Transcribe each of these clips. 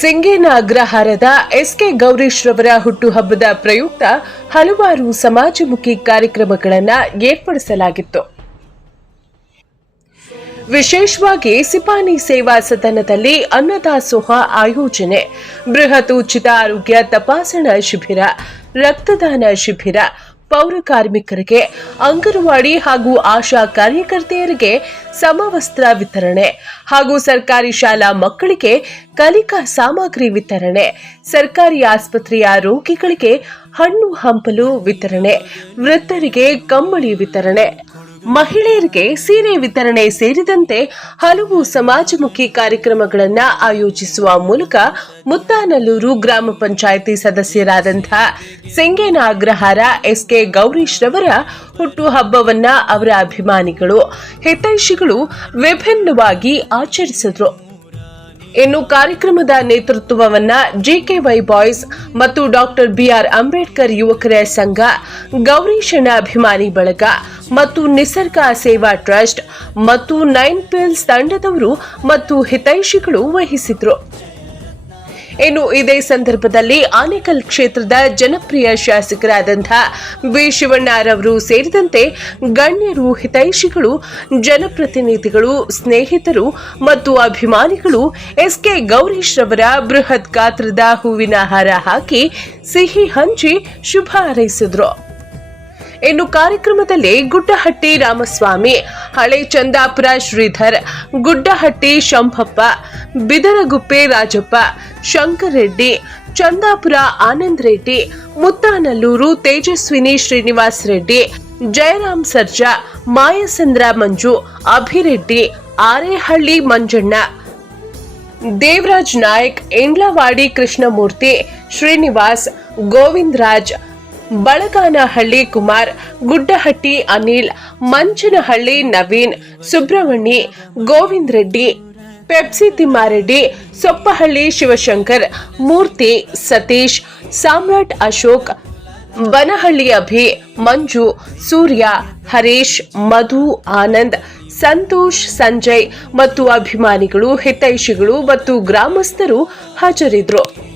ಸಿಂಗೇನ ಅಗ್ರಹಾರದ S K Gowrish ರವರ ಹುಟ್ಟುಹಬ್ಬದ ಪ್ರಯುಕ್ತ ಹಲವಾರು ಸಮಾಜಮುಖಿ ಕಾರ್ಯಕ್ರಮಗಳನ್ನು ಏರ್ಪಡಿಸಲಾಗಿತ್ತು. ವಿಶೇಷವಾಗಿ ಸಿಪಾನಿ ಸೇವಾ ಸದನದಲ್ಲಿ ಅನ್ನದಾಸೋಹ ಆಯೋಜನೆ, ಬೃಹತ್ ಉಚಿತ ಆರೋಗ್ಯ ತಪಾಸಣಾ ಶಿಬಿರ, ರಕ್ತದಾನ ಶಿಬಿರ ಪೌರ ಕಾರ್ಮಿಕರಿಗೆ, ಅಂಗನವಾಡಿ ಹಾಗೂ ಆಶಾ ಕಾರ್ಯಕರ್ತೆಯರಿಗೆ ಸಮವಸ್ತ್ರ ವಿತರಣೆ ಹಾಗೂ ಸರ್ಕಾರಿ ಶಾಲಾ ಮಕ್ಕಳಿಗೆ ಕಲಿಕಾ ಸಾಮಗ್ರಿ ವಿತರಣೆ, ಸರ್ಕಾರಿ ಆಸ್ಪತ್ರೆಯ ರೋಗಿಗಳಿಗೆ ಹಣ್ಣು ಹಂಪಲು ವಿತರಣೆ, ವೃದ್ಧರಿಗೆ ಕಂಬಳಿ ವಿತರಣೆ. ಮಹಿಳೆಯರಿಗೆ ಸೀರೆ ವಿತರಣೆ ಸೇರಿದಂತೆ ಹಲವು ಸಮಾಜಮುಖಿ ಕಾರ್ಯಕ್ರಮಗಳನ್ನ ಆಯೋಜಿಸುವ ಮೂಲಕ ಮುತ್ತಾನಲ್ಲೂರು ಗ್ರಾಮ ಪಂಚಾಯಿತಿ ಸದಸ್ಯರಾದಂತಹ ಸಿಂಗೇನ ಅಗ್ರಹಾರ ಎಸ್ಕೆ ಗೌರೀಶ್ ರವರ ಹುಟ್ಟುಹಬ್ಬವನ್ನ ಅವರ ಅಭಿಮಾನಿಗಳು ಹಿತೈಷಿಗಳು ವಿಭಿನ್ನವಾಗಿ ಆಚರಿಸಿದ್ರು. ಇನ್ನು ಕಾರ್ಯಕ್ರಮದ ನೇತೃತ್ವವನ್ನ ಜಿಕೆವೈ ಬಾಯ್ಸ್ ಮತ್ತು ಡಾಕ್ಟರ್ ಬಿಆರ್ ಅಂಬೇಡ್ಕರ್ ಯುವಕರ ಸಂಘ ಗೌರೀಶನ ಅಭಿಮಾನಿ ಬಳಗ ಮತ್ತು ನಿಸರ್ಗ ಸೇವಾ ಟ್ರಸ್ಟ್ ಮತ್ತು ನೈನ್ ಪಿಲ್ಸ್ ತಂಡದವರು ಮತ್ತು ಹಿತೈಷಿಗಳು ವಹಿಸಿದ್ರು. ಇನ್ನು ಇದೇ ಸಂದರ್ಭದಲ್ಲಿ ಆನೇಕಲ್ ಕ್ಷೇತ್ರದ ಜನಪ್ರಿಯ ಶಾಸಕರಾದಂತಹ ಬಿ ಶಿವಣ್ಣರವರು ಸೇರಿದಂತೆ ಗಣ್ಯರು ಹಿತೈಷಿಗಳು, ಜನಪ್ರತಿನಿಧಿಗಳು, ಸ್ನೇಹಿತರು ಮತ್ತು ಅಭಿಮಾನಿಗಳು ಎಸ್ಕೆ ಗೌರೀಶ್ ರವರ ಬೃಹತ್ ಗಾತ್ರದ ಹೂವಿನ ಹಾರ ಹಾಕಿ ಸಿಹಿ ಹಂಚಿ ಶುಭ ಹಾರೈಸಿದ್ರು. ಇನ್ನು ಕಾರ್ಯಕ್ರಮದಲ್ಲಿ ಗುಡ್ಡಹಟ್ಟಿ ರಾಮಸ್ವಾಮಿ, ಹಳೆ ಚಂದಾಪುರ ಶ್ರೀಧರ್, ಗುಡ್ಡಹಟ್ಟಿ ಶಂಭಪ್ಪ, ಬಿದರಗುಪ್ಪೆ ರಾಜಪ್ಪ ಶಂಕರ್ ರೆಡ್ಡಿ ಚಂದಾಪುರ ಆನಂದ್ ರೆಡ್ಡಿ, ಮುತ್ತಾನಲ್ಲೂರು ತೇಜಸ್ವಿನಿ ಶ್ರೀನಿವಾಸ್ ರೆಡ್ಡಿ, ಜಯರಾಮ್ ಸರ್ಜಾ, ಮಾಯಸಂದ್ರ ಮಂಜು, ಅಭಿರೆಡ್ಡಿ, ಆರೇಹಳ್ಳಿ ಮಂಜಣ್ಣ, ದೇವರಾಜ್ ನಾಯಕ್ ಇಂಡ್ಲವಾಡಿ ಕೃಷ್ಣಮೂರ್ತಿ, ಶ್ರೀನಿವಾಸ್ ಗೋವಿಂದ್ ರಾಜ್ ಬಳಗಾನಹಳ್ಳಿ ಕುಮಾರ್, ಗುಡ್ಡಹಟ್ಟಿ ಅನಿಲ್ ಮಂಚನಹಳ್ಳಿ ನವೀನ್ ಸುಬ್ರಹ್ಮಣಿ ಗೋವಿಂದ್ ರೆಡ್ಡಿ, ಪೆಪ್ಸಿ ತಿಮ್ಮಾರೆಡ್ಡಿ, ಸೊಪ್ಪಹಳ್ಳಿ ಶಿವಶಂಕರ್, ಮೂರ್ತಿ ಸತೀಶ್, ಸಾಮ್ರಾಟ್ ಅಶೋಕ್, ಬನಹಳ್ಳಿ ಅಭಿ, ಮಂಜು, ಸೂರ್ಯ, ಹರೀಶ್, ಮಧು, ಆನಂದ್, ಸಂತೋಷ್, ಸಂಜಯ್ ಮತ್ತು ಅಭಿಮಾನಿಗಳು, ಹಿತೈಷಿಗಳು ಮತ್ತು ಗ್ರಾಮಸ್ಥರು ಹಾಜರಿದ್ದರು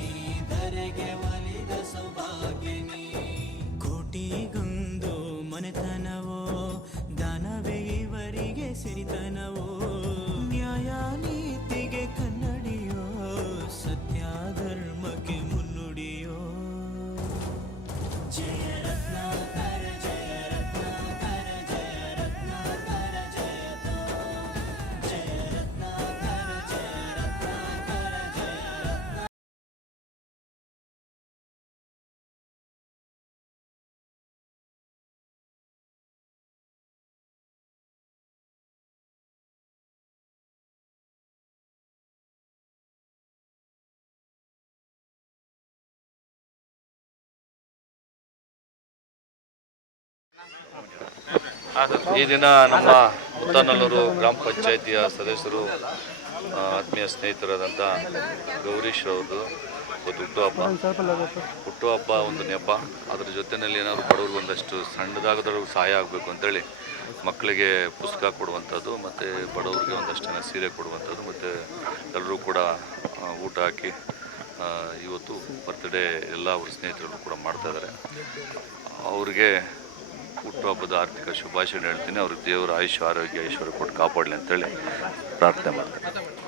ಈ ದಿನ ನಮ್ಮ ಮುತ್ತನಲ್ಲೂರು ಗ್ರಾಮ ಪಂಚಾಯಿತಿಯ ಸದಸ್ಯರು ಆತ್ಮೀಯ ಸ್ನೇಹಿತರಾದಂಥ ಗೌರೀಶ್ ಅವ್ರದ್ದು ಒಂದು ಹುಟ್ಟುಹಬ್ಬ ಹುಟ್ಟುಹಬ್ಬ ಒಂದು ನೆಪ. ಅದ್ರ ಜೊತೆಯಲ್ಲಿ ಏನಾದರೂ ಬಡವ್ರಿಗೆ ಒಂದಷ್ಟು ಸಣ್ಣದಾಗದವ್ರಿಗೆ ಸಹಾಯ ಆಗಬೇಕು ಅಂತೇಳಿ ಮಕ್ಕಳಿಗೆ ಪುಸ್ತಕ ಕೊಡುವಂಥದ್ದು, ಮತ್ತು ಬಡವ್ರಿಗೆ ಒಂದಷ್ಟು ಸೀರೆ ಕೊಡುವಂಥದ್ದು, ಮತ್ತು ಎಲ್ಲರೂ ಕೂಡ ಊಟ ಹಾಕಿ ಇವತ್ತು ಬರ್ತ್ಡೇ ಎಲ್ಲ ಅವ್ರ ಸ್ನೇಹಿತರು ಕೂಡ ಮಾಡ್ತಾಯಿದ್ದಾರೆ ಅವ್ರಿಗೆ ಹುಟ್ಟುಹಬ್ಬದ ಆರ್ಥಿಕ ಶುಭಾಶಯ ಹೇಳ್ತೀನಿ. ಅವ್ರಿಗೆ ದೇವರ ಆಯುಷ್ಯ ಆರೋಗ್ಯ ಐಶ್ವರ್ಯ ಕೊಟ್ಟು ಕಾಪಾಡಲಿ ಅಂತೇಳಿ ಪ್ರಾರ್ಥನೆ ಮಾಡ್ತೀನಿ.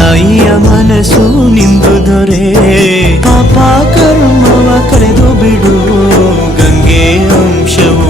ತಾಯಿಯ ಮನಸ್ಸು ನಿಂದು ದೊರೆ. ಪಾಪ ಕರ್ಮವ ಕರೆದು ಬಿಡು. ಗಂಗೆ ಅಂಶವು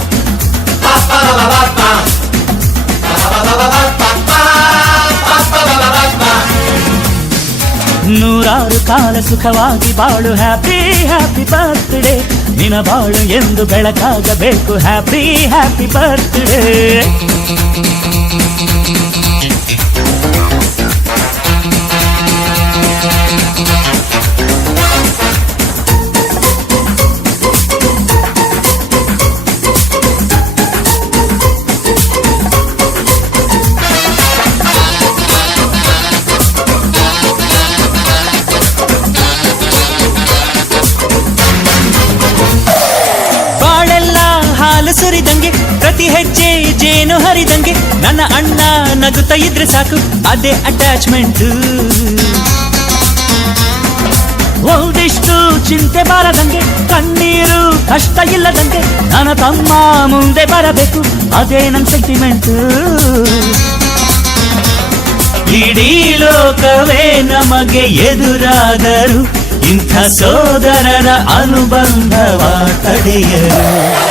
ನೂರಾರು ಕಾಲ ಸುಖವಾಗಿ ಬಾಳು ಹ್ಯಾಪಿ ಹ್ಯಾಪಿ ಬರ್ತ್ಡೇ ನಿನ ಬಾಳು ಎಂದು ಬೆಳಕಾಗಬೇಕು ಹ್ಯಾಪಿ ಹ್ಯಾಪಿ ಬರ್ತ್ಡೇ ಇದ್ರೆ ಸಾಕು, ಅದೇ ಅಟ್ಯಾಚ್ಮೆಂಟ್ ಒಂದಿಷ್ಟು ಚಿಂತೆ ಬಾರದಂಗೆ, ಕಣ್ಣೀರು ಕಷ್ಟ ಇಲ್ಲದಂಗೆ, ನನ್ನ ತಮ್ಮ ಮುಂದೆ ಬರಬೇಕು, ಅದೇ ನನ್ನ ಸೆಂಟಿಮೆಂಟ್ ಇಡೀ ಲೋಕವೇ ನಮಗೆ ಎದುರಾದರು ಇಂಥ ಸೋದರರ ಅನುಬಂಧವ ತಡೆಯರು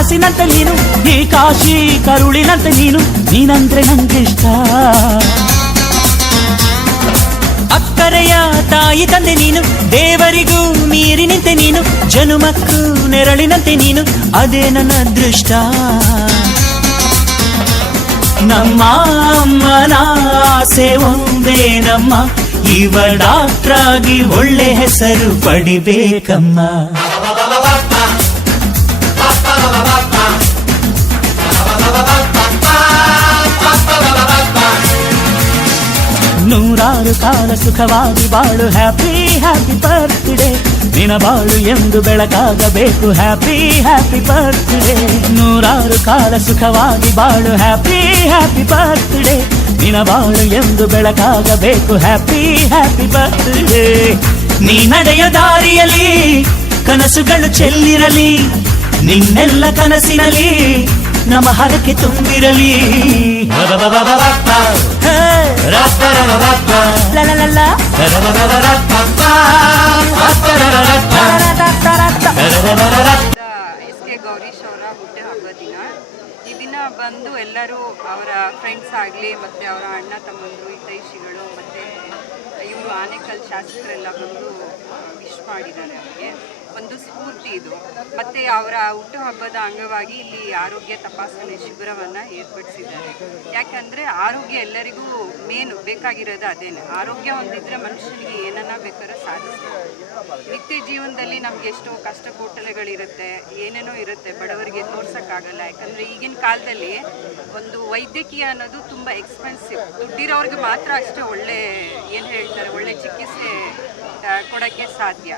ಕನಸಿನಂತೆ ನೀನು, ಈ ಕಾಶಿ ಕರುಳಿನಂತೆ ನೀನು, ನೀನಂದ್ರೆ ನಂಗಿಷ್ಟ. ಅಕ್ಕರೆಯ ತಾಯಿ ತಂದೆ ನೀನು, ದೇವರಿಗೂ ನೀರಿನಂತೆ ನೀನು, ಜನುಮಕ್ಕೂ ನೆರಳಿನಂತೆ ನೀನು, ಅದೇ ನನ್ನ ಅದೃಷ್ಟ. ನಮ್ಮ ಆಸೆ ಒಂದೇ ನಮ್ಮ ಇವ ಡಾಕ್ಟ್ರಾಗಿ ಒಳ್ಳೆ ಹೆಸರು ಪಡಿಬೇಕಮ್ಮ. ನೂರಾರು ಕಾಲ ಸುಖವಾಗಿ ಬಾಳು. ಹ್ಯಾಪಿ ಹ್ಯಾಪಿ ಬರ್ತ್ಡೇ ನಿನ ಬಾಳು ಎಂದು ಬೆಳಕಾಗಬೇಕು. ಹ್ಯಾಪಿ ಹ್ಯಾಪಿ ಬರ್ತ್ಡೇ ನೂರಾರು ಕಾಲ ಸುಖವಾಗಿ ಬಾಳು. ಹ್ಯಾಪಿ ಹ್ಯಾಪಿ ಬರ್ತ್ಡೇ ನಿನ ಬಾಳು ಎಂದು ಬೆಳಕಾಗಬೇಕು. ಹ್ಯಾಪಿ ಹ್ಯಾಪಿ ಬರ್ತ್ಡೇ ನೀ ನಡೆಯ ದಾರಿಯಲ್ಲಿ ಕನಸುಗಳು ಚೆಲ್ಲಿರಲಿ. ನಿನ್ನೆಲ್ಲ ಕನಸಿನಲ್ಲಿ ನಮ್ಮ ಹರಕೆ ತುಂಬಿರಲಿ. ಎಸ್ ಕೆ ಗೌರೀಶ್ ಅವರ ದಿನ ಈ ದಿನ ಬಂದು ಎಲ್ಲರೂ ಅವರ ಫ್ರೆಂಡ್ಸ್ ಆಗಲಿ, ಮತ್ತು ಅವರ ಅಣ್ಣ ತಮ್ಮಂದರು, ಹಿತೈಷಿಗಳು, ಮತ್ತು ಇವರು ಆನೇಕಲ್ ಶಾಸಕರೆಲ್ಲ ಬಂದು ವಿಶ್ ಮಾಡಿದ್ದಾರೆ ಅವರಿಗೆ ಒಂದು ಸ್ಫೂರ್ತಿ ಇದು. ಮತ್ತೆ ಅವರ ಹುಟ್ಟುಹಬ್ಬದ ಅಂಗವಾಗಿ ಇಲ್ಲಿ ಆರೋಗ್ಯ ತಪಾಸಣೆ ಶಿಬಿರವನ್ನು ಏರ್ಪಡಿಸಿದ್ದಾರೆ. ಯಾಕಂದ್ರೆ ಆರೋಗ್ಯ ಎಲ್ಲರಿಗೂ ಮೇನ್, ಬೇಕಾಗಿರೋದು ಅದೇನೆ. ಆರೋಗ್ಯ ಹೊಂದಿದ್ರೆ ಮನುಷ್ಯನಿಗೆ ಏನನ್ನ ಬೇಕಾದ್ರೆ ಸಾಧಿಸ್ಬೋದು. ನಿತ್ಯ ಜೀವನದಲ್ಲಿ ನಮ್ಗೆ ಎಷ್ಟೋ ಕಷ್ಟ ಕೋಟಲೆಗಳಿರುತ್ತೆ ಏನೇನೋ ಇರುತ್ತೆ ಬಡವರಿಗೆ ತೋರ್ಸೋಕ್ಕಾಗಲ್ಲ. ಯಾಕಂದರೆ ಈಗಿನ ಕಾಲದಲ್ಲಿ ಒಂದು ವೈದ್ಯಕೀಯ ಅನ್ನೋದು ತುಂಬ ಎಕ್ಸ್ಪೆನ್ಸಿವ್ ದುಡ್ಡಿರೋರ್ಗೆ ಮಾತ್ರ ಅಷ್ಟೇ ಒಳ್ಳೆ, ಏನು ಹೇಳ್ತಾರೆ, ಒಳ್ಳೆ ಚಿಕಿತ್ಸೆ ಕೊಡೋಕ್ಕೆ ಸಾಧ್ಯ.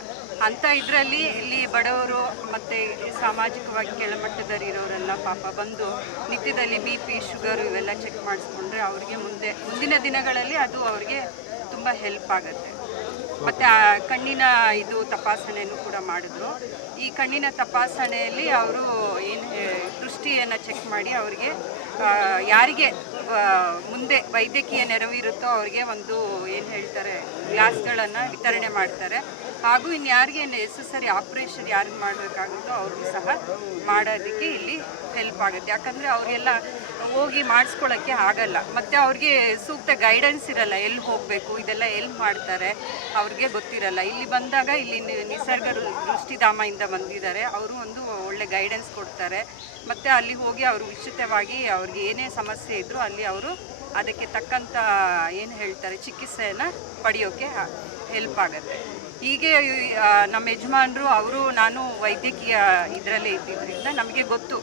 ಅಂತ ಇದರಲ್ಲಿ ಇಲ್ಲಿ ಬಡವರು ಮತ್ತು ಸಾಮಾಜಿಕವಾಗಿ ಕೆಳಮಟ್ಟದಲ್ಲಿರೋರೆಲ್ಲ ಪಾಪ ಬಂದು ನಿತ್ಯದಲ್ಲಿ ಬಿ ಪಿ, ಶುಗರು ಇವೆಲ್ಲ ಚೆಕ್ ಮಾಡಿಸ್ಕೊಂಡ್ರೆ ಅವ್ರಿಗೆ ಮುಂದೆ, ಮುಂದಿನ ದಿನಗಳಲ್ಲಿ ಅದು ಅವ್ರಿಗೆ ತುಂಬ ಹೆಲ್ಪ್ ಆಗುತ್ತೆ. ಮತ್ತು ಆ ಕಣ್ಣಿನ ಇದು ತಪಾಸಣೆಯನ್ನು ಕೂಡ ಮಾಡಿದ್ರು. ಈ ಕಣ್ಣಿನ ತಪಾಸಣೆಯಲ್ಲಿ ಅವರು ಏನು ದೃಷ್ಟಿಯನ್ನು ಚೆಕ್ ಮಾಡಿ ಅವರಿಗೆ ಯಾರಿಗೆ ಮುಂದೆ ವೈದ್ಯಕೀಯ ನೆರವು ಇರುತ್ತೋ ಅವರಿಗೆ ಒಂದು ಏನು ಹೇಳ್ತಾರೆ, ಗ್ಲಾಸ್ಗಳನ್ನು ವಿತರಣೆ ಮಾಡ್ತಾರೆ. ಹಾಗೂ ಇನ್ನು ಯಾರಿಗೆ ನೆಸಸರಿ ಆಪ್ರೇಷನ್ ಯಾರಿಗೆ ಮಾಡಬೇಕಾಗುತ್ತೋ ಅವ್ರಿಗೂ ಸಹ ಮಾಡೋದಕ್ಕೆ ಇಲ್ಲಿ ಹೆಲ್ಪ್ ಆಗುತ್ತೆ. ಯಾಕಂದರೆ ಅವರೆಲ್ಲ ಹೋಗಿ ಮಾಡಿಸ್ಕೊಳ್ಳೋಕ್ಕೆ ಆಗಲ್ಲ. ಮತ್ತು ಅವ್ರಿಗೆ ಸೂಕ್ತ ಗೈಡೆನ್ಸ್ ಇರಲ್ಲ ಎಲ್ಲಿ ಹೋಗಬೇಕು, ಇದೆಲ್ಲ ಎಲ್ಲಿ ಮಾಡ್ತಾರೆ, ಅವ್ರಿಗೆ ಗೊತ್ತಿರಲ್ಲ. ಇಲ್ಲಿ ಬಂದಾಗ ಇಲ್ಲಿ ನಿಸರ್ಗ ದೃಷ್ಟಿಧಾಮದಿಂದ ಬಂದಿದ್ದಾರೆ. ಅವರು ಒಂದು ಒಳ್ಳೆ ಗೈಡೆನ್ಸ್ ಕೊಡ್ತಾರೆ. ಮತ್ತು ಅಲ್ಲಿ ಹೋಗಿ ಅವರು ಉಚಿತವಾಗಿ ಅವ್ರಿಗೆ ಏನೇ ಸಮಸ್ಯೆ ಇದ್ದರೂ ಅಲ್ಲಿ ಅವರು ಅದಕ್ಕೆ ತಕ್ಕಂಥ ಏನು ಹೇಳ್ತಾರೆ, ಚಿಕಿತ್ಸೆಯನ್ನು ಪಡೆಯೋಕ್ಕೆ ಹೆಲ್ಪ್ ಆಗುತ್ತೆ. ಹೀಗೆ ನಮ್ಮ ಯಜಮಾನರು, ಅವರು, ನಾನು ವೈದ್ಯಕೀಯ ಇದರಲ್ಲೇ ಇದ್ದಿದ್ದರಿಂದ ನಮಗೆ ಗೊತ್ತು.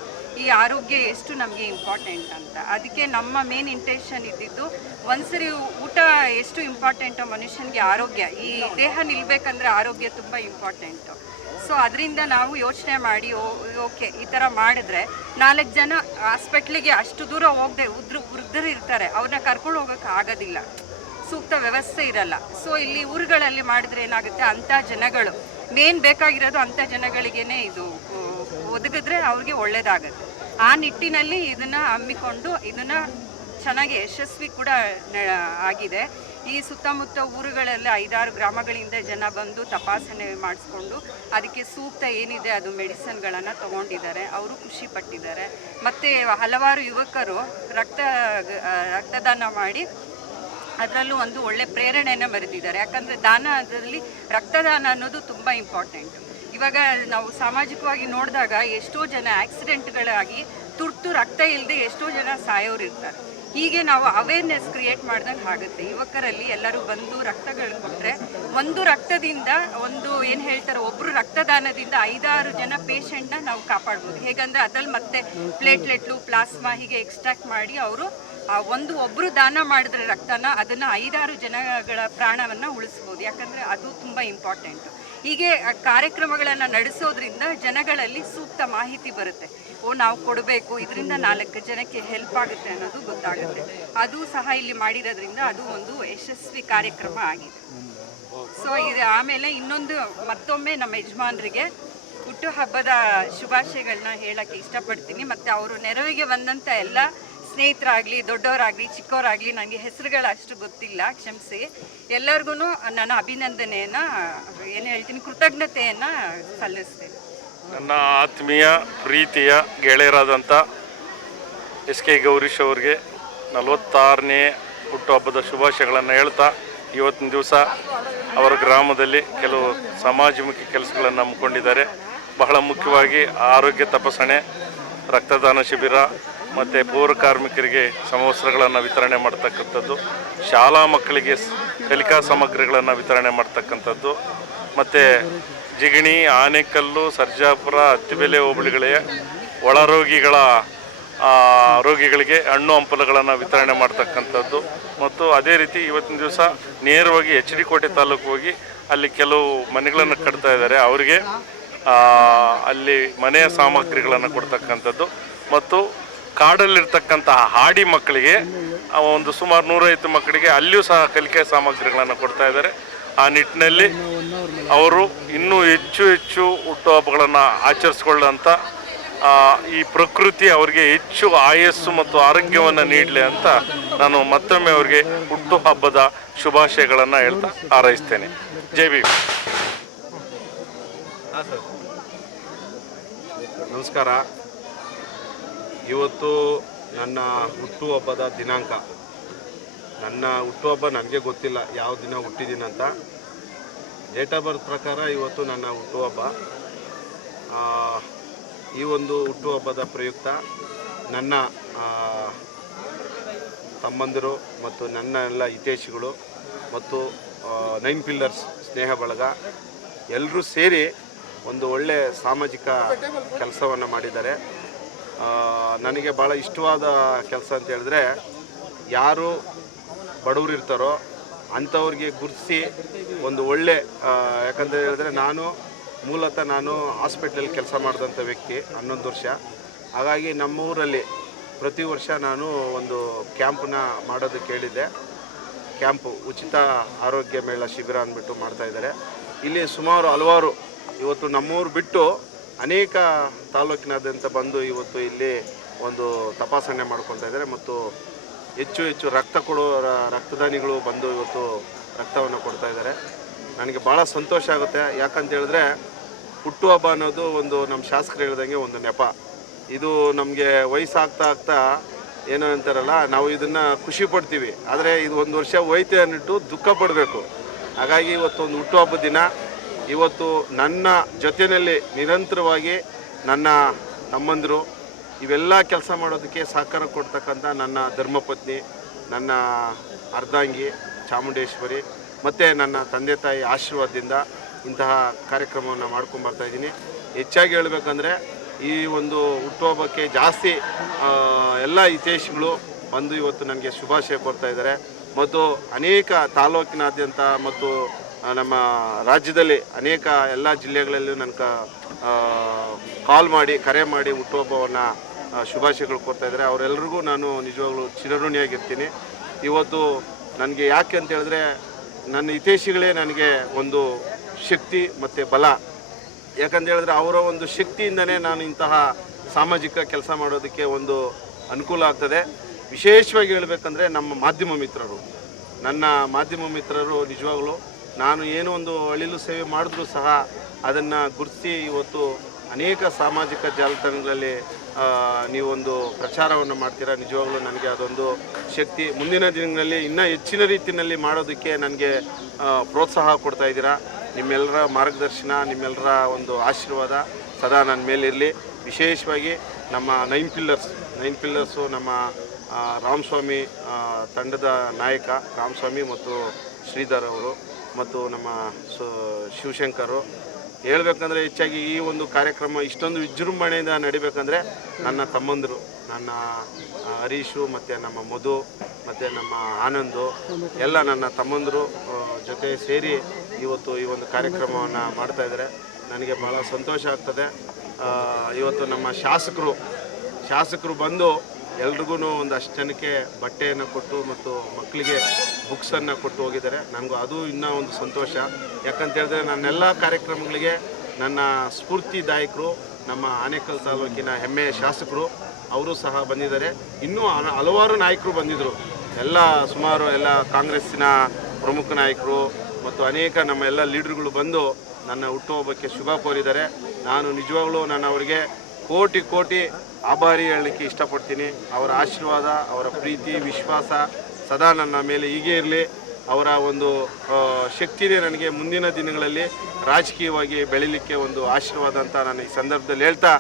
ಈ ಆರೋಗ್ಯ ಎಷ್ಟು ನಮಗೆ ಇಂಪಾರ್ಟೆಂಟ್ ಅಂತ. ಅದಕ್ಕೆ ನಮ್ಮ ಮೇನ್ ಇಂಟೆನ್ಷನ್ ಇದ್ದಿದ್ದು ಒಂದ್ಸರಿ ಊಟ ಎಷ್ಟು ಇಂಪಾರ್ಟೆಂಟು ಮನುಷ್ಯನಿಗೆ ಆರೋಗ್ಯ. ಈ ದೇಹ ನಿಲ್ಬೇಕಂದ್ರೆ ಆರೋಗ್ಯ ತುಂಬ ಇಂಪಾರ್ಟೆಂಟು ಸೊ ಅದರಿಂದ ನಾವು ಯೋಚನೆ ಮಾಡಿ ಓಕೆ, ಈ ಥರ ಮಾಡಿದ್ರೆ ನಾಲ್ಕು ಜನ ಹಾಸ್ಪಿಟ್ಲಿಗೆ ಅಷ್ಟು ದೂರ ಹೋಗದೆ ಉದ್ರು, ವೃದ್ಧರು ಇರ್ತಾರೆ. ಅವ್ರನ್ನ ಕರ್ಕೊಂಡು ಹೋಗೋಕೆ ಆಗೋದಿಲ್ಲ. ಸೂಕ್ತ ವ್ಯವಸ್ಥೆ ಇರಲ್ಲ. ಸೊ ಇಲ್ಲಿ ಊರುಗಳಲ್ಲಿ ಮಾಡಿದ್ರೆ ಏನಾಗುತ್ತೆ? ಅಂಥ ಜನಗಳು. ಮೇನ್ ಬೇಕಾಗಿರೋದು ಅಂಥ ಜನಗಳಿಗೇನೆ ಇದು ಒದಗಿದ್ರೆ ಅವ್ರಿಗೆ ಒಳ್ಳೇದಾಗುತ್ತೆ. ಆ ನಿಟ್ಟಿನಲ್ಲಿ ಇದನ್ನ ಹಮ್ಮಿಕೊಂಡು ಇದನ್ನ ಚೆನ್ನಾಗಿ ಯಶಸ್ವಿ ಕೂಡ ಆಗಿದೆ. ಈ ಸುತ್ತಮುತ್ತ ಊರುಗಳಲ್ಲಿ ಐದಾರು ಗ್ರಾಮಗಳಿಂದ ಜನ ಬಂದು ತಪಾಸಣೆ ಮಾಡಿಸ್ಕೊಂಡು ಅದಕ್ಕೆ ಸೂಕ್ತ ಏನಿದೆ ಅದು ಮೆಡಿಸನ್ಗಳನ್ನು ತಗೊಂಡಿದ್ದಾರೆ. ಅವರು ಖುಷಿ ಪಟ್ಟಿದ್ದಾರೆ. ಮತ್ತು ಹಲವಾರು ಯುವಕರು ರಕ್ತ ರಕ್ತದಾನ ಮಾಡಿ ಅದರಲ್ಲೂ ಒಂದು ಒಳ್ಳೆ ಪ್ರೇರಣೆಯನ್ನು ಬರೆದಿದ್ದಾರೆ. ಯಾಕಂದರೆ ದಾನ ಅದರಲ್ಲಿ ರಕ್ತದಾನ ಅನ್ನೋದು ತುಂಬ ಇಂಪಾರ್ಟೆಂಟ್ ಇವಾಗ ನಾವು ಸಾಮಾಜಿಕವಾಗಿ ನೋಡಿದಾಗ ಎಷ್ಟೋ ಜನ ಆಕ್ಸಿಡೆಂಟ್ಗಳಾಗಿ ತುರ್ತು ರಕ್ತ ಇಲ್ಲದೆ ಎಷ್ಟೋ ಜನ ಸಾಯೋರು ಇರ್ತಾರೆ ಹೀಗೆ ನಾವು ಅವೇರ್ನೆಸ್ ಕ್ರಿಯೇಟ್ ಮಾಡ್ದಂಗೆ ಆಗುತ್ತೆ. ಯುವಕರಲ್ಲಿ ಎಲ್ಲರೂ ಬಂದು ರಕ್ತಗಳು ಕೊಟ್ಟರೆ ಒಂದು ರಕ್ತದಿಂದ ಒಂದು ಏನು ಹೇಳ್ತಾರೆ ಒಬ್ಬರು ರಕ್ತದಾನದಿಂದ ಐದಾರು ಜನ ಪೇಷಂಟ್ನ ನಾವು ಕಾಪಾಡ್ಬೋದು. ಹೇಗಂದ್ರೆ ಅದ್ರಲ್ಲಿ ಮತ್ತೆ ಪ್ಲೇಟ್ಲೆಟ್ಲು ಪ್ಲಾಸ್ಮಾ ಹೀಗೆ ಎಕ್ಸ್ಟ್ರಾಕ್ಟ್ ಮಾಡಿ ಅವರು ಆ ಒಂದು ಒಬ್ಬರು ದಾನ ಮಾಡಿದ್ರೆ ರಕ್ತನ ಅದನ್ನು ಐದಾರು ಜನಗಳ ಪ್ರಾಣವನ್ನು ಉಳಿಸ್ಬೋದು. ಯಾಕಂದರೆ ಅದು ತುಂಬ ಇಂಪಾರ್ಟೆಂಟು ಹೀಗೆ ಕಾರ್ಯಕ್ರಮಗಳನ್ನು ನಡೆಸೋದ್ರಿಂದ ಜನಗಳಲ್ಲಿ ಸೂಕ್ತ ಮಾಹಿತಿ ಬರುತ್ತೆ. ಓ, ನಾವು ಕೊಡಬೇಕು, ಇದರಿಂದ ನಾಲ್ಕು ಜನಕ್ಕೆ ಹೆಲ್ಪ್ ಆಗುತ್ತೆ ಅನ್ನೋದು ಗೊತ್ತಾಗುತ್ತೆ. ಅದು ಸಹ ಇಲ್ಲಿ ಮಾಡಿರೋದ್ರಿಂದ ಅದು ಒಂದು ಯಶಸ್ವಿ ಕಾರ್ಯಕ್ರಮ ಆಗಿದೆ. ಸೊ ಇದು ಆಮೇಲೆ ಇನ್ನೊಂದು ಮತ್ತೊಮ್ಮೆ ನಮ್ಮ ಯಜಮಾನರಿಗೆ ಹುಟ್ಟುಹಬ್ಬದ ಶುಭಾಶಯಗಳನ್ನ ಹೇಳಕ್ಕೆ ಇಷ್ಟಪಡ್ತೀನಿ. ಮತ್ತು ಅವರು ನೆರವಿಗೆ ಬಂದಂಥ ಎಲ್ಲ ಸ್ನೇಹಿತರಾಗಲಿ, ದೊಡ್ಡವರಾಗಲಿ, ಚಿಕ್ಕವರಾಗಲಿ ನನಗೆ ಹೆಸರುಗಳು ಅಷ್ಟು ಗೊತ್ತಿಲ್ಲ, ಕ್ಷಮಿಸಿ. ಎಲ್ಲರಿಗೂ ನನ್ನ ಅಭಿನಂದನೆಯನ್ನು, ಏನು ಹೇಳ್ತೀನಿ, ಕೃತಜ್ಞತೆಯನ್ನು ಸಲ್ಲಿಸ್ತೇನೆ. ನನ್ನ ಆತ್ಮೀಯ, ಪ್ರೀತಿಯ ಗೆಳೆಯರಾದಂಥ ಎಸ್ ಕೆ ಗೌರೀಶ್ ಅವ್ರಿಗೆ ನಲವತ್ತಾರನೇ ಹುಟ್ಟುಹಬ್ಬದ ಶುಭಾಶಯಗಳನ್ನು ಹೇಳ್ತಾ, ಇವತ್ತಿನ ದಿವಸ ಅವರ ಗ್ರಾಮದಲ್ಲಿ ಕೆಲವು ಸಮಾಜಮುಖಿ ಕೆಲಸಗಳನ್ನು ಹಮ್ಮಿಕೊಂಡಿದ್ದಾರೆ. ಬಹಳ ಮುಖ್ಯವಾಗಿ ಆರೋಗ್ಯ ತಪಾಸಣೆ, ರಕ್ತದಾನ ಶಿಬಿರ ಮತ್ತು ಪೌರ ಕಾರ್ಮಿಕರಿಗೆ ಸಮವಸ್ತ್ರಗಳನ್ನು ವಿತರಣೆ ಮಾಡ್ತಕ್ಕಂಥದ್ದು, ಶಾಲಾ ಮಕ್ಕಳಿಗೆ ಕಲಿಕಾ ಸಾಮಗ್ರಿಗಳನ್ನು ವಿತರಣೆ ಮಾಡ್ತಕ್ಕಂಥದ್ದು, ಮತ್ತು ಜಿಗಣಿ, ಆನೆಕಲ್ಲು, ಸರ್ಜಾಪುರ, ಹತ್ತಿಬೆಲೆ ಹೋಬಳಿಗಳೇ ಒಳರೋಗಿಗಳ ರೋಗಿಗಳಿಗೆ ಹಣ್ಣು ಹಂಪಲುಗಳನ್ನು ವಿತರಣೆ ಮಾಡ್ತಕ್ಕಂಥದ್ದು. ಮತ್ತು ಅದೇ ರೀತಿ ಇವತ್ತಿನ ದಿವಸ ನೇರವಾಗಿ ಎಚ್ ಡಿ ಕೋಟೆ ತಾಲೂಕು ಹೋಗಿ ಅಲ್ಲಿ ಕೆಲವು ಮನೆಗಳನ್ನು ಕಟ್ತಾ ಇದ್ದಾರೆ. ಅವರಿಗೆ ಅಲ್ಲಿ ಮನೆಯ ಸಾಮಗ್ರಿಗಳನ್ನು ಕೊಡ್ತಕ್ಕಂಥದ್ದು. ಮತ್ತು ಕಾಡಲ್ಲಿರ್ತಕ್ಕಂಥ ಹಾಡಿ ಮಕ್ಕಳಿಗೆ ಒಂದು ಸುಮಾರು ನೂರೈವತ್ತು ಮಕ್ಕಳಿಗೆ ಅಲ್ಲಿಯೂ ಸಹ ಕಲಿಕೆ ಸಾಮಗ್ರಿಗಳನ್ನು ಕೊಡ್ತಾ ಇದ್ದಾರೆ. ಆ ನಿಟ್ಟಿನಲ್ಲಿ ಅವರು ಇನ್ನೂ ಹೆಚ್ಚು ಹೆಚ್ಚು ಹುಟ್ಟುಹಬ್ಬಗಳನ್ನು ಹಬ್ಬಗಳನ್ನು ಆ, ಈ ಪ್ರಕೃತಿ ಅವರಿಗೆ ಹೆಚ್ಚು ಆಯಸ್ಸು ಮತ್ತು ಆರೋಗ್ಯವನ್ನು ನೀಡಲಿ ಅಂತ ನಾನು ಮತ್ತೊಮ್ಮೆ ಅವರಿಗೆ ಹುಟ್ಟುಹಬ್ಬದ ಶುಭಾಶಯಗಳನ್ನು ಹೇಳ್ತಾ ಹಾರೈಸ್ತೇನೆ. ಜೈ ಬಿ ನಮಸ್ಕಾರ. ಇವತ್ತು ನನ್ನ ಹುಟ್ಟುಹಬ್ಬದ ದಿನಾಂಕ. ನನ್ನ ಹುಟ್ಟುಹಬ್ಬ ನನಗೆ ಗೊತ್ತಿಲ್ಲ, ಯಾವ ದಿನ ಹುಟ್ಟಿದ್ದೀನಂತ ಡೇಟ್ ಆಫ್ ಬರ್ತ್ ಪ್ರಕಾರ ಇವತ್ತು ನನ್ನ ಹುಟ್ಟುಹಬ್ಬ ಈ ಒಂದು ಹುಟ್ಟುಹಬ್ಬದ ಪ್ರಯುಕ್ತ ನನ್ನ ತಮ್ಮಂದಿರು ಮತ್ತು ನನ್ನ ಎಲ್ಲ ಹಿತೈಷಿಗಳು ಮತ್ತು ನೈನ್ ಪಿಲ್ಲರ್ಸ್ ಸ್ನೇಹ ಬಳಗ ಎಲ್ಲರೂ ಸೇರಿ ಒಂದು ಒಳ್ಳೆಯ ಸಾಮಾಜಿಕ ಕೆಲಸವನ್ನು ಮಾಡಿದ್ದಾರೆ. ನನಗೆ ಭಾಳ ಇಷ್ಟವಾದ ಕೆಲಸ ಅಂತ ಹೇಳಿದ್ರೆ, ಯಾರು ಬಡವರು ಇರ್ತಾರೋ ಅಂಥವ್ರಿಗೆ ಗುರುತಿಸಿ ಒಂದು ಒಳ್ಳೆ ಯಾಕಂತ ಹೇಳಿದ್ರೆ ನಾನು ಮೂಲತಃ ನಾನು ಹಾಸ್ಪಿಟ್ಲಲ್ಲಿ ಕೆಲಸ ಮಾಡಿದಂಥ ವ್ಯಕ್ತಿ, ಹನ್ನೊಂದು ವರ್ಷ. ಹಾಗಾಗಿ ನಮ್ಮ ಊರಲ್ಲಿ ಪ್ರತಿ ವರ್ಷ ನಾನು ಒಂದು ಕ್ಯಾಂಪನ್ನ ಮಾಡೋದು ಕೇಳಿದ್ದೆ ಕ್ಯಾಂಪು, ಉಚಿತ ಆರೋಗ್ಯ ಮೇಳ ಶಿಬಿರ ಅಂದ್ಬಿಟ್ಟು ಮಾಡ್ತಾಯಿದ್ದಾರೆ ಇಲ್ಲಿ ಸುಮಾರು ಹಲವಾರು, ಇವತ್ತು ನಮ್ಮೂರು ಬಿಟ್ಟು ಅನೇಕ ತಾಲೂಕಿನಾದ್ಯಂತ ಬಂದು ಇವತ್ತು ಇಲ್ಲಿ ಒಂದು ತಪಾಸಣೆ ಮಾಡ್ಕೊತಾ ಇದ್ದಾರೆ ಮತ್ತು ಹೆಚ್ಚು ಹೆಚ್ಚು ರಕ್ತ ಕೊಡೋ ರಕ್ತದಾನಿಗಳು ಬಂದು ಇವತ್ತು ರಕ್ತವನ್ನು ಕೊಡ್ತಾ ಇದ್ದಾರೆ. ನನಗೆ ಭಾಳ ಸಂತೋಷ ಆಗುತ್ತೆ. ಯಾಕಂತ ಹೇಳಿದ್ರೆ ಹುಟ್ಟುಹಬ್ಬ ಅನ್ನೋದು ಒಂದು ನಮ್ಮ ಶಾಸಕರು ಹೇಳ್ದಂಗೆ ಒಂದು ನೆಪ. ಇದು ನಮಗೆ ವಯಸ್ಸಾಗ್ತಾ ಆಗ್ತಾ ಏನೋ ಅಂತಾರಲ್ಲ, ನಾವು ಇದನ್ನು ಖುಷಿ ಪಡ್ತೀವಿ. ಆದರೆ ಇದು ಒಂದು ವರ್ಷ ಹೋಯ್ತೆ ಅನ್ನಿಟ್ಟು ದುಃಖ ಪಡಬೇಕು. ಹಾಗಾಗಿ ಇವತ್ತು ಒಂದು ಹುಟ್ಟುಹಬ್ಬದ ದಿನ. ಇವತ್ತು ನನ್ನ ಜೊತೆಯಲ್ಲಿ ನಿರಂತರವಾಗಿ ನನ್ನ ತಮ್ಮಂದಿರು ಇವೆಲ್ಲ ಕೆಲಸ ಮಾಡೋದಕ್ಕೆ ಸಹಕಾರ ಕೊಡ್ತಕ್ಕಂಥ ನನ್ನ ಧರ್ಮಪತ್ನಿ, ನನ್ನ ಅರ್ಧಾಂಗಿ ಚಾಮುಂಡೇಶ್ವರಿ ಮತ್ತು ನನ್ನ ತಂದೆ ತಾಯಿ ಆಶೀರ್ವಾದದಿಂದ ಇಂತಹ ಕಾರ್ಯಕ್ರಮವನ್ನು ಮಾಡ್ಕೊಂಡು ಇದ್ದೀನಿ. ಹೆಚ್ಚಾಗಿ ಹೇಳಬೇಕಂದ್ರೆ ಈ ಒಂದು ಹುಟ್ಟುಹಬ್ಬಕ್ಕೆ ಜಾಸ್ತಿ ಎಲ್ಲ ಹಿತೈಷಿಗಳು ಬಂದು ಇವತ್ತು ನನಗೆ ಶುಭಾಶಯ ಕೊಡ್ತಾ ಇದ್ದಾರೆ. ಮತ್ತು ಅನೇಕ ತಾಲೂಕಿನಾದ್ಯಂತ ಮತ್ತು ನಮ್ಮ ರಾಜ್ಯದಲ್ಲಿ ಅನೇಕ ಎಲ್ಲ ಜಿಲ್ಲೆಗಳಲ್ಲೂ ನನಗೆ ಕಾಲ್ ಮಾಡಿ, ಕರೆ ಮಾಡಿ ಹುಟ್ಟುಹಬ್ಬವನ್ನು ಶುಭಾಶಯಗಳು ಕೊಡ್ತಾ ಇದ್ದಾರೆ. ಅವರೆಲ್ಲರಿಗೂ ನಾನು ನಿಜವಾಗ್ಲೂ ಚಿರಋಣಿಯಾಗಿರ್ತೀನಿ. ಇವತ್ತು ನನಗೆ ಯಾಕೆ ಅಂತ ಹೇಳಿದ್ರೆ, ನನ್ನ ಹಿತೈಷಿಗಳೇ ನನಗೆ ಒಂದು ಶಕ್ತಿ ಮತ್ತು ಬಲ. ಯಾಕಂತ ಹೇಳಿದ್ರೆ ಅವರ ಒಂದು ಶಕ್ತಿಯಿಂದನೇ ನಾನು ಇಂತಹ ಸಾಮಾಜಿಕ ಕೆಲಸ ಮಾಡೋದಕ್ಕೆ ಒಂದು ಅನುಕೂಲ ಆಗ್ತದೆ. ವಿಶೇಷವಾಗಿ ಹೇಳಬೇಕಂದ್ರೆ ನಮ್ಮ ಮಾಧ್ಯಮ ಮಿತ್ರರು. ನನ್ನ ಮಾಧ್ಯಮ ಮಿತ್ರರು ನಿಜವಾಗ್ಲೂ ನಾನು ಏನೋ ಒಂದು ಅಳಿಲು ಸೇವೆ ಮಾಡಿದ್ರೂ ಸಹ ಅದನ್ನು ಗುರುತಿಸಿ ಇವತ್ತು ಅನೇಕ ಸಾಮಾಜಿಕ ಜಾಲತಾಣಗಳಲ್ಲಿ ನೀವೊಂದು ಪ್ರಚಾರವನ್ನು ಮಾಡ್ತೀರಾ? ನಿಜವಾಗ್ಲೂ ನನಗೆ ಅದೊಂದು ಶಕ್ತಿ. ಮುಂದಿನ ದಿನಗಳಲ್ಲಿ ಇನ್ನೂ ಹೆಚ್ಚಿನ ರೀತಿಯಲ್ಲಿ ಮಾಡೋದಕ್ಕೆ ನನಗೆ ಪ್ರೋತ್ಸಾಹ ಕೊಡ್ತಾ ಇದ್ದೀರಾ? ನಿಮ್ಮೆಲ್ಲರ ಮಾರ್ಗದರ್ಶನ, ನಿಮ್ಮೆಲ್ಲರ ಒಂದು ಆಶೀರ್ವಾದ ಸದಾ ನನ್ನ ಮೇಲಿರಲಿ ವಿಶೇಷವಾಗಿ ನಮ್ಮ ನೈನ್ ಪಿಲ್ಲರ್ಸ್ ನೈನ್ ಪಿಲ್ಲರ್ಸು ನಮ್ಮ ರಾಮಸ್ವಾಮಿ ತಂಡದ ನಾಯಕ ರಾಮಸ್ವಾಮಿ ಮತ್ತು ಶ್ರೀಧರ್ ಅವರು. ಮತ್ತು ನಮ್ಮ ಸು, ಶಿವಶಂಕರು ಹೇಳ್ಬೇಕಂದ್ರೆ ಹೆಚ್ಚಾಗಿ ಈ ಒಂದು ಕಾರ್ಯಕ್ರಮ ಇಷ್ಟೊಂದು ವಿಜೃಂಭಣೆಯಿಂದ ನಡಿಬೇಕಂದ್ರೆ ನನ್ನ ತಮ್ಮಂದರು, ನನ್ನ ಹರೀಶು ಮತ್ತು ನಮ್ಮ ಮಧು ಮತ್ತು ನಮ್ಮ ಆನಂದು ಎಲ್ಲ ನನ್ನ ತಮ್ಮಂದರು ಜೊತೆ ಸೇರಿ ಇವತ್ತು ಈ ಒಂದು ಕಾರ್ಯಕ್ರಮವನ್ನು ಮಾಡ್ತಾಯಿದ್ರೆ ನನಗೆ ಭಾಳ ಸಂತೋಷ ಆಗ್ತದೆ. ಇವತ್ತು ನಮ್ಮ ಶಾಸಕರು ಶಾಸಕರು ಬಂದು ಎಲ್ರಿಗೂ ಒಂದಷ್ಟು ಜನಕ್ಕೆ ಬಟ್ಟೆಯನ್ನು ಕೊಟ್ಟು ಮತ್ತು ಮಕ್ಕಳಿಗೆ ಬುಕ್ಸನ್ನು ಕೊಟ್ಟು ಹೋಗಿದ್ದಾರೆ. ನನಗೂ ಅದು ಇನ್ನೂ ಒಂದು ಸಂತೋಷ. ಯಾಕಂತ ಹೇಳಿದ್ರೆ ನನ್ನೆಲ್ಲ ಕಾರ್ಯಕ್ರಮಗಳಿಗೆ ನನ್ನ ಸ್ಫೂರ್ತಿದಾಯಕರು, ನಮ್ಮ ಆನೇಕಲ್ ತಾಲೂಕಿನ ಹೆಮ್ಮೆಯ ಶಾಸಕರು, ಅವರು ಸಹ ಬಂದಿದ್ದಾರೆ. ಇನ್ನೂ ಹಲ- ಹಲವಾರು ನಾಯಕರು ಬಂದಿದ್ದರು. ಎಲ್ಲ ಸುಮಾರು ಎಲ್ಲ ಕಾಂಗ್ರೆಸ್ಸಿನ ಪ್ರಮುಖ ನಾಯಕರು ಮತ್ತು ಅನೇಕ ನಮ್ಮ ಎಲ್ಲ ಲೀಡರ್ಗಳು ಬಂದು ನನ್ನ ಹುಟ್ಟುಹಬ್ಬಕ್ಕೆ ಶುಭ ಕೋರಿದ್ದಾರೆ. ನಾನು ನಿಜವಾಗ್ಲೂ ನಾನು ಅವರಿಗೆ ಕೋಟಿ ಕೋಟಿ ಆಭಾರಿ ಹೇಳಲಿಕ್ಕೆ ಇಷ್ಟಪಡ್ತೀನಿ. ಅವರ ಆಶೀರ್ವಾದ, ಅವರ ಪ್ರೀತಿ, ವಿಶ್ವಾಸ ಸದಾ ನನ್ನ ಮೇಲೆ ಹೀಗೆ ಇರಲಿ. ಅವರ ಒಂದು ಶಕ್ತಿನೇ ನನಗೆ ಮುಂದಿನ ದಿನಗಳಲ್ಲಿ ರಾಜಕೀಯವಾಗಿ ಬೆಳೀಲಿಕ್ಕೆ ಒಂದು ಆಶೀರ್ವಾದ ಅಂತ ನಾನು ಈ ಸಂದರ್ಭದಲ್ಲಿ ಹೇಳ್ತಾ,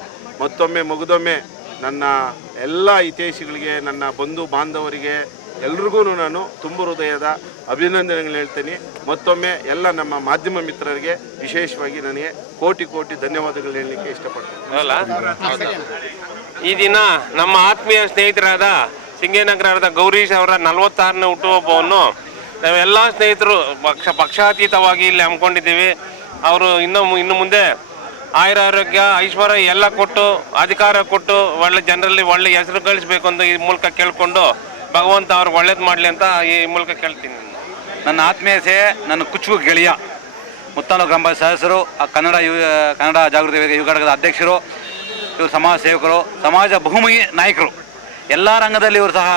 ಮತ್ತೊಮ್ಮೆ, ಮಗದೊಮ್ಮೆ ನನ್ನ ಎಲ್ಲ ಹಿತೈಷಿಗಳಿಗೆ, ನನ್ನ ಬಂಧು ಬಾಂಧವರಿಗೆ ಎಲ್ರಿಗೂ ನಾನು ತುಂಬ ಹೃದಯದ ಅಭಿನಂದನೆಗಳು ಹೇಳ್ತೀನಿ. ಮತ್ತೊಮ್ಮೆ ಎಲ್ಲ ನಮ್ಮ ಮಾಧ್ಯಮ ಮಿತ್ರರಿಗೆ ವಿಶೇಷವಾಗಿ ನನಗೆ ಕೋಟಿ ಕೋಟಿ ಧನ್ಯವಾದಗಳು ಹೇಳಲಿಕ್ಕೆ ಇಷ್ಟಪಡ್ತೀನಿ. ಈ ದಿನ ನಮ್ಮ ಆತ್ಮೀಯ ಸ್ನೇಹಿತರಾದ ಸಿಂಗೇನಗರದ ಗೌರೀಶ್ ಅವರ ನಲವತ್ತಾರನೇ ಹುಟ್ಟುಹಬ್ಬವನ್ನು ನಾವೆಲ್ಲ ಸ್ನೇಹಿತರು ಪಕ್ಷ ಪಕ್ಷಾತೀತವಾಗಿ ಇಲ್ಲಿ ಹಮ್ಮಿಕೊಂಡಿದ್ದೀವಿ. ಅವರು ಇನ್ನೂ ಇನ್ನು ಮುಂದೆ ಆಯುರ ಆರೋಗ್ಯ ಐಶ್ವರ್ಯ ಎಲ್ಲ ಕೊಟ್ಟು, ಅಧಿಕಾರ ಕೊಟ್ಟು ಒಳ್ಳೆ ಜನರಲ್ಲಿ ಒಳ್ಳೆ ಹೆಸರು ಗಳಿಸಬೇಕು ಅಂತ ಈ ಮೂಲಕ ಕೇಳಿಕೊಂಡು ಭಗವಂತ ಅವ್ರಿಗೆ ಒಳ್ಳೇದು ಮಾಡಲಿ ಅಂತ ಈ ಮೂಲಕ ಕೇಳ್ತೀನಿ ನನ್ನ ಆತ್ಮೀಯತೆ ನನ್ನ ಕುಚ್ಚು ಗೆಳೆಯ ಮುತ್ತಾನು ಗ್ರಾಮ ಪಂಚಾಯತ್ ಸದಸ್ಯರು ಆ ಕನ್ನಡ ಯು ಕನ್ನಡ ಜಾಗೃತಿ ವೇದಿಕೆ ಯುವ ಘಟಕದ ಅಧ್ಯಕ್ಷರು ಇವರು ಸಮಾಜ ಸೇವಕರು ಸಮಾಜ ಬಹುಮುಖಿ ನಾಯಕರು. ಎಲ್ಲ ರಂಗದಲ್ಲಿ ಇವರು ಸಹ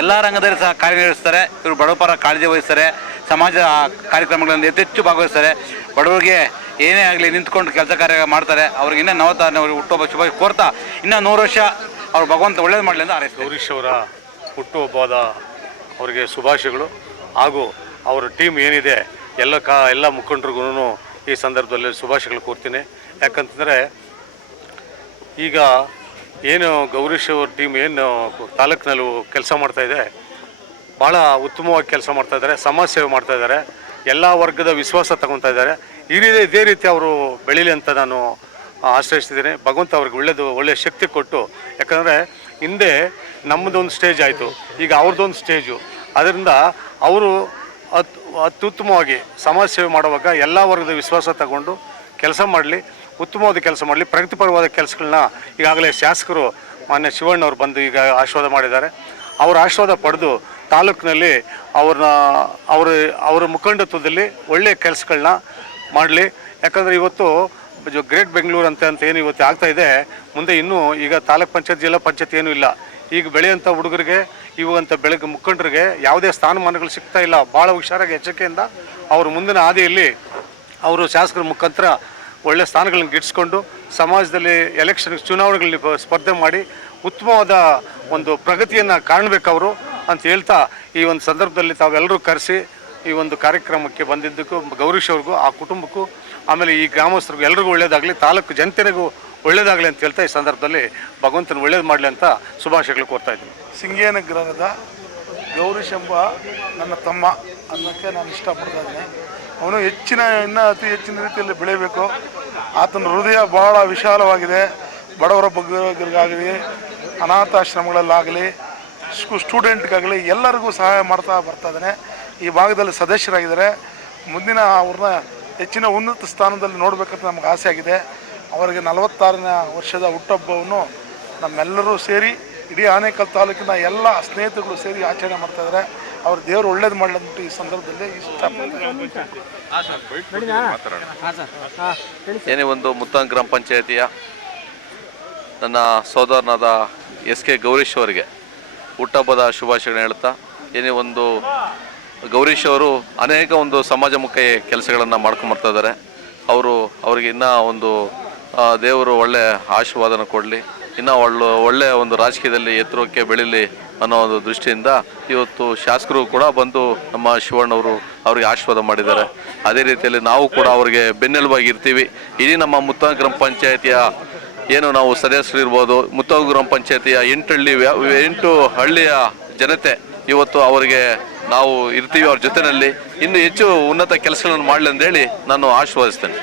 ಎಲ್ಲ ರಂಗದಲ್ಲಿ ಸಹ ಕಾರ್ಯನಿರ್ವಹಿಸ್ತಾರೆ ಇವರು ಬಡವರ ಕಾಳಜಿ ವಹಿಸ್ತಾರೆ. ಸಮಾಜ ಕಾರ್ಯಕ್ರಮಗಳಲ್ಲಿ ಯಥೆಚ್ಚು ಭಾಗವಹಿಸ್ತಾರೆ. ಬಡವರಿಗೆ ಏನೇ ಆಗಲಿ ನಿಂತ್ಕೊಂಡು ಕೆಲಸ ಕಾರ್ಯ ಮಾಡ್ತಾರೆ. ಅವ್ರಿಗೆ ಇನ್ನೂ ನವತಾರನೇ ಅವ್ರಿಗೆ ಹುಟ್ಟುಹಬ್ಬ ಶುಭ ಕೋರ್ತಾ ಇನ್ನೂ ನೂರು ವರ್ಷ ಅವ್ರು ಭಗವಂತ ಒಳ್ಳೇದು ಮಾಡಲಿ ಅಂತ ಆರೈಸ್ತಾರೆ ಅವರ ಹುಟ್ಟುಹಬ್ಬದ ಅವರಿಗೆ ಶುಭಾಶಯಗಳು. ಹಾಗೂ ಅವರ ಟೀಮ್ ಏನಿದೆ, ಎಲ್ಲ ಕಾ, ಎಲ್ಲ ಮುಖಂಡರಿಗೂ ಈ ಸಂದರ್ಭದಲ್ಲಿ ಶುಭಾಶಯಗಳು ಕೋರ್ತೀನಿ. ಯಾಕಂತಂದರೆ, ಈಗ ಏನು ಗೌರೀಶ್ ಅವ್ರ ಟೀಮ್ ಏನು ತಾಲೂಕಿನಲ್ಲಿ ಕೆಲಸ ಮಾಡ್ತಾಯಿದೆ ಭಾಳ ಉತ್ತಮವಾಗಿ ಕೆಲಸ ಮಾಡ್ತಾ ಇದ್ದಾರೆ, ಸಮಾಜ ಸೇವೆ ಮಾಡ್ತಾ ಇದ್ದಾರೆ, ಎಲ್ಲ ವರ್ಗದ ವಿಶ್ವಾಸ ತಗೊತಾ ಇದ್ದಾರೆ. ಈ ರೀತಿ, ಇದೇ ರೀತಿ ಅವರು ಬೆಳೀಲಿ ಅಂತ ನಾನು ಆಶ್ರಯಿಸ್ತಿದ್ದೀನಿ. ಭಗವಂತ ಅವ್ರಿಗೆ ಒಳ್ಳೆಯದು ಒಳ್ಳೆಯ ಶಕ್ತಿ ಕೊಟ್ಟು, ಯಾಕಂದರೆ ಹಿಂದೆ ನಮ್ಮದೊಂದು ಸ್ಟೇಜ್ ಆಯಿತು. ಈಗ ಅವ್ರದ್ದೊಂದು ಸ್ಟೇಜು ಅದರಿಂದ ಅವರು ಅತ್, ಅತ್ಯುತ್ತಮವಾಗಿ ಸಮಾಜ ಸೇವೆ ಮಾಡುವಾಗ ಎಲ್ಲ ವರ್ಗದ ವಿಶ್ವಾಸ ತಗೊಂಡು ಕೆಲಸ ಮಾಡಲಿ, ಉತ್ತಮವಾದ ಕೆಲಸ ಮಾಡಲಿ, ಪ್ರಗತಿಪರವಾದ ಕೆಲಸಗಳನ್ನ ಈಗಾಗಲೇ ಶಾಸಕರು ಮಾನ್ಯ ಶಿವಣ್ಣವ್ರು ಬಂದು ಈಗ ಆಶೀರ್ವಾದ ಮಾಡಿದ್ದಾರೆ. ಅವರ ಆಶೀರ್ವಾದ ಪಡೆದು ತಾಲೂಕಿನಲ್ಲಿ ಅವ್ರನ್ನ, ಅವರ ಅವರ ಮುಖಂಡತ್ವದಲ್ಲಿ ಒಳ್ಳೆಯ ಕೆಲಸಗಳನ್ನ ಮಾಡಲಿ. ಯಾಕಂದರೆ ಇವತ್ತು ಗ್ರೇಟ್ ಬೆಂಗಳೂರು ಅಂತ ಅಂತ ಏನು ಇವತ್ತು ಆಗ್ತಾ ಇದೆ. ಮುಂದೆ ಇನ್ನೂ ಈಗ ತಾಲೂಕ್ ಪಂಚಾಯತ್, ಜಿಲ್ಲಾ ಪಂಚಾಯತ್ ಏನೂ ಇಲ್ಲ. ಈಗ ಬೆಳೆಯುವಂಥ ಹುಡುಗರಿಗೆ ಇವಂಥ ಬೆಳಗ್ಗೆ ಮುಖಂಡರಿಗೆ ಯಾವುದೇ ಸ್ಥಾನಮಾನಗಳು ಸಿಗ್ತಾ ಇಲ್ಲ. ಭಾಳ ಹುಷಾರಾಗಿ ಎಚ್ಚರಿಕೆಯಿಂದ ಅವರು ಮುಂದಿನ ಹಾದಿಯಲ್ಲಿ ಅವರು ಶಾಸಕರ ಮುಖಾಂತರ ಒಳ್ಳೆ ಸ್ಥಾನಗಳನ್ನು ಗಿಟ್ಟಿಸ್ಕೊಂಡು ಸಮಾಜದಲ್ಲಿ ಎಲೆಕ್ಷನ್ ಚುನಾವಣೆಗಳಲ್ಲಿ ಸ್ಪರ್ಧೆ ಮಾಡಿ ಉತ್ತಮವಾದ ಒಂದು ಪ್ರಗತಿಯನ್ನು ಅವರು ಅಂತ ಹೇಳ್ತಾ ಈ ಒಂದು ಸಂದರ್ಭದಲ್ಲಿ ತಾವೆಲ್ಲರೂ ಕರೆಸಿ ಈ ಒಂದು ಕಾರ್ಯಕ್ರಮಕ್ಕೆ ಬಂದಿದ್ದಕ್ಕೂ ಗೌರೀಶ್ ಅವ್ರಿಗೂ, ಆ ಕುಟುಂಬಕ್ಕೂ, ಆಮೇಲೆ ಈ ಗ್ರಾಮಸ್ಥರಿಗೂ, ಎಲ್ರಿಗೂ ಒಳ್ಳೆಯದಾಗಲಿ ತಾಲೂಕು ಜನತೆಗೂ ಒಳ್ಳೇದಾಗಲಿ ಅಂತ ಹೇಳ್ತಾ ಈ ಸಂದರ್ಭದಲ್ಲಿ ಭಗವಂತನ ಒಳ್ಳೇದು ಮಾಡಲಿ ಅಂತ ಶುಭಾಶಯಗಳು ಕೋರ್ತಾ ಇದ್ದೀನಿ. ಸಿಂಗೇನ ಗ್ರಹದ ಗೌರೀಶ್ ಎಂಬ ನನ್ನ ತಮ್ಮ ಅನ್ನೋಕ್ಕೆ ನಾನು ಇಷ್ಟಪಡ್ತಾ ಇದ್ದೀನಿ. ಅವನು ಹೆಚ್ಚಿನ, ಇನ್ನೂ ಅತಿ ಹೆಚ್ಚಿನ ರೀತಿಯಲ್ಲಿ ಬೆಳೆಯಬೇಕು. ಆತನ ಹೃದಯ ಭಾಳ ವಿಶಾಲವಾಗಿದೆ. ಬಡವರ ಬಗ್ಗರಿಗಾಗಲಿ, ಅನಾಥಾಶ್ರಮಗಳಲ್ಲಾಗಲಿ, ಸ್ಕೂ, ಸ್ಟೂಡೆಂಟ್ಗಾಗಲಿ ಎಲ್ಲರಿಗೂ ಸಹಾಯ ಮಾಡ್ತಾ ಬರ್ತಾ ಇದ್ದಾನೆ. ಈ ಭಾಗದಲ್ಲಿ ಸದಸ್ಯರಾಗಿದ್ದಾರೆ. ಮುಂದಿನ ಅವ್ರನ್ನ ಹೆಚ್ಚಿನ ಉನ್ನತ ಸ್ಥಾನದಲ್ಲಿ ನೋಡಬೇಕಂತ ನಮ್ಗೆ ಆಸೆ ಆಗಿದೆ ಅವರಿಗೆ ನಲವತ್ತಾರನೇ ವರ್ಷದ ಹುಟ್ಟುಹಬ್ಬವನ್ನು ನಮ್ಮೆಲ್ಲರೂ ಸೇರಿ ಇಡೀ ಆನೇಕಲ್ ತಾಲೂಕಿನ ಎಲ್ಲ ಸ್ನೇಹಿತರುಗಳು ಸೇರಿ ಆಚರಣೆ ಮಾಡ್ತಾ ಇದ್ದಾರೆ. ಅವ್ರ ದೇವರು ಒಳ್ಳೇದು ಮಾಡಲಿ ಅಂದ್ಬಿಟ್ಟು ಈ ಸಂದರ್ಭದಲ್ಲಿ ಇಷ್ಟ ಏನೇ ಒಂದು ಮುತ್ತಂಗ್ ಗ್ರಾಮ ಪಂಚಾಯತಿಯ ನನ್ನ ಸೋದರನಾದ ಎಸ್ ಕೆ ಗೌರೀಶ್ ಅವರಿಗೆ ಹುಟ್ಟಹಬ್ಬದ ಶುಭಾಶಯಗಳನ್ನ ಹೇಳ್ತಾ ಏನೇ ಒಂದು ಗೌರೀಶ್ ಅವರು ಅನೇಕ ಒಂದು ಸಮಾಜಮುಖಿ ಕೆಲಸಗಳನ್ನು ಮಾಡ್ಕೊಂಬರ್ತಾ ಇದ್ದಾರೆ. ಅವರು ಅವ್ರಿಗೆ ಇನ್ನೂ ಒಂದು ದೇವರು ಒಳ್ಳೆ ಆಶೀರ್ವಾದನ ಕೊಡಲಿ. ಇನ್ನು ಒಳ್ಳೆ ಒಳ್ಳೆಯ ಒಂದು ರಾಜಕೀಯದಲ್ಲಿ ಎತ್ತರಕ್ಕೆ ಬೆಳೀಲಿ ಅನ್ನೋ ಒಂದು ದೃಷ್ಟಿಯಿಂದ ಇವತ್ತು ಶಾಸಕರು ಕೂಡ ಬಂದು ನಮ್ಮ ಶಿವಣ್ಣವರು ಅವರಿಗೆ ಆಶೀರ್ವಾದ ಮಾಡಿದ್ದಾರೆ. ಅದೇ ರೀತಿಯಲ್ಲಿ ನಾವು ಕೂಡ ಅವರಿಗೆ ಬೆನ್ನೆಲುಬಾಗಿ ಇರ್ತೀವಿ ಇಡೀ ನಮ್ಮ ಮುತ್ತ ಗ್ರಾಮ ಪಂಚಾಯತಿಯ ಏನು ನಾವು ಸದಸ್ಯರು ಇರ್ಬೋದು ಮುತ್ತ ಗ್ರಾಮ ಪಂಚಾಯತಿಯ ಎಂಟು ಹಳ್ಳಿ ಎಂಟು ಹಳ್ಳಿಯ ಜನತೆ ಇವತ್ತು ಅವರಿಗೆ ನಾವು ಇರ್ತೀವಿ ಅವ್ರ ಜೊತೆಯಲ್ಲಿ ಇನ್ನು ಹೆಚ್ಚು ಉನ್ನತ ಕೆಲಸಗಳನ್ನು ಮಾಡಲಿ ಅಂತೇಳಿ ನಾನು ಆಶೀರ್ವದಿಸ್ತೇನೆ.